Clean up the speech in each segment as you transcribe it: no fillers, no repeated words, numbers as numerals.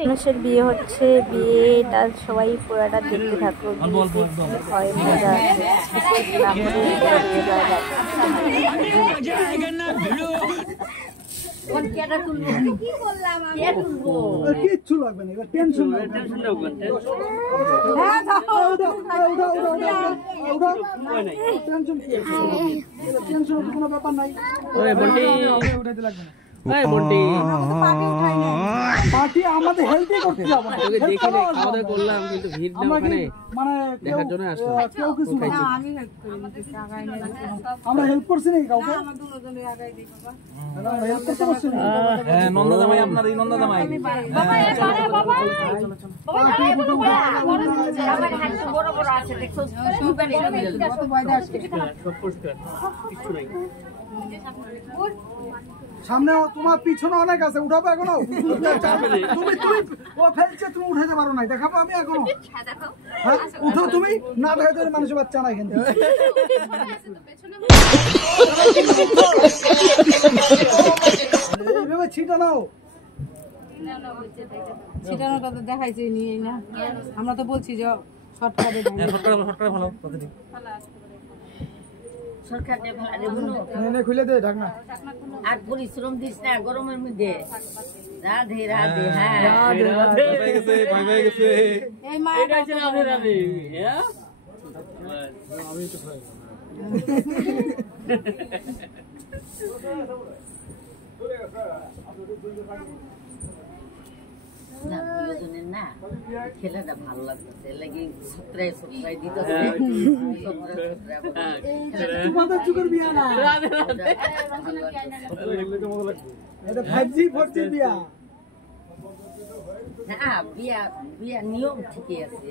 মানুষের বিয়ে হচ্ছে, বিয়েটা সবাই পুরাটা দেখতে থাকো। হয় মজা কিচ্ছু লাগবে না, টেনশন কোনো ব্যাপার নাই। উঠাইতে লাগবে না। পার্টি আমাদের হেল্পই করতে যাবো না, মানে কেউ কিছু আমরা হেল্প করছি নাকি কাউকে? সামনে তোমার পিছনে অনেক আছে, উঠাবো এখনো? তুমি ও ফেলছে, তুমি উঠাতে পারো নাই, দেখাবো আমি এখনো? উঠো তুমি, না দেখাতে মানুষের বাচ্চা নাই কিন্তু। এইভাবে ছিটা নাও। ছিটানোটা তো দেখাইছে নিয়ে না, আমরা তো বলছি যে শর্টকাটে ভালো খুলে দে ঢাকনা। আর পরিশ্রম দিস না গরমের মধ্যে। রাধে রাধে। এই মায়ের না খেলাটা ভালো লাগতেছে, লাগি সত্রায় দিতে বিয়া নিয়ম ঠিকই আছে।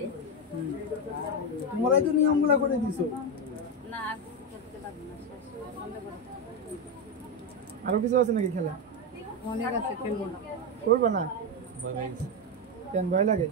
তোমরাই তো নিয়ম গুলা করে দিছো। আরো কিছু আছে নাকি খেলা? অনেক আছে, খেলবো না। করবে না কেন, ভয় লাগে?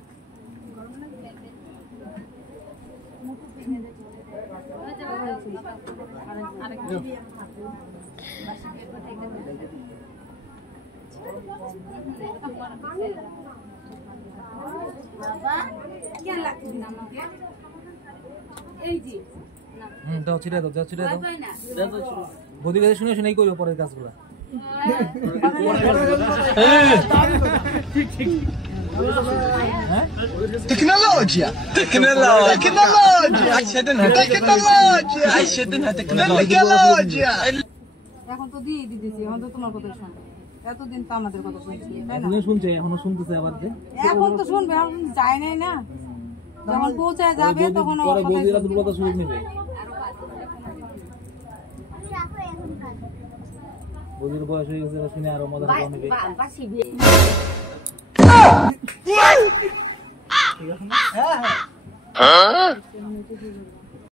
বদি কাছে শুনে শুনেই করবো পরের কাজগুলা। Tecnologia! এখন তো দিয়ে দিতেছি, এখন তো তোমার কথা শুনবে। এতদিন তো আমাদের কথা শুনছি, শুনছে, এখনো শুনতেছে আবার। এখন তো শুনবে, এখন যায় নাই না, যখন পৌঁছায় যাবে তখন কথা সুযোগ নেবে। বদির বয়স হয়ে গেছে, শুনে আরো মজা নেবে। হ্যাঁ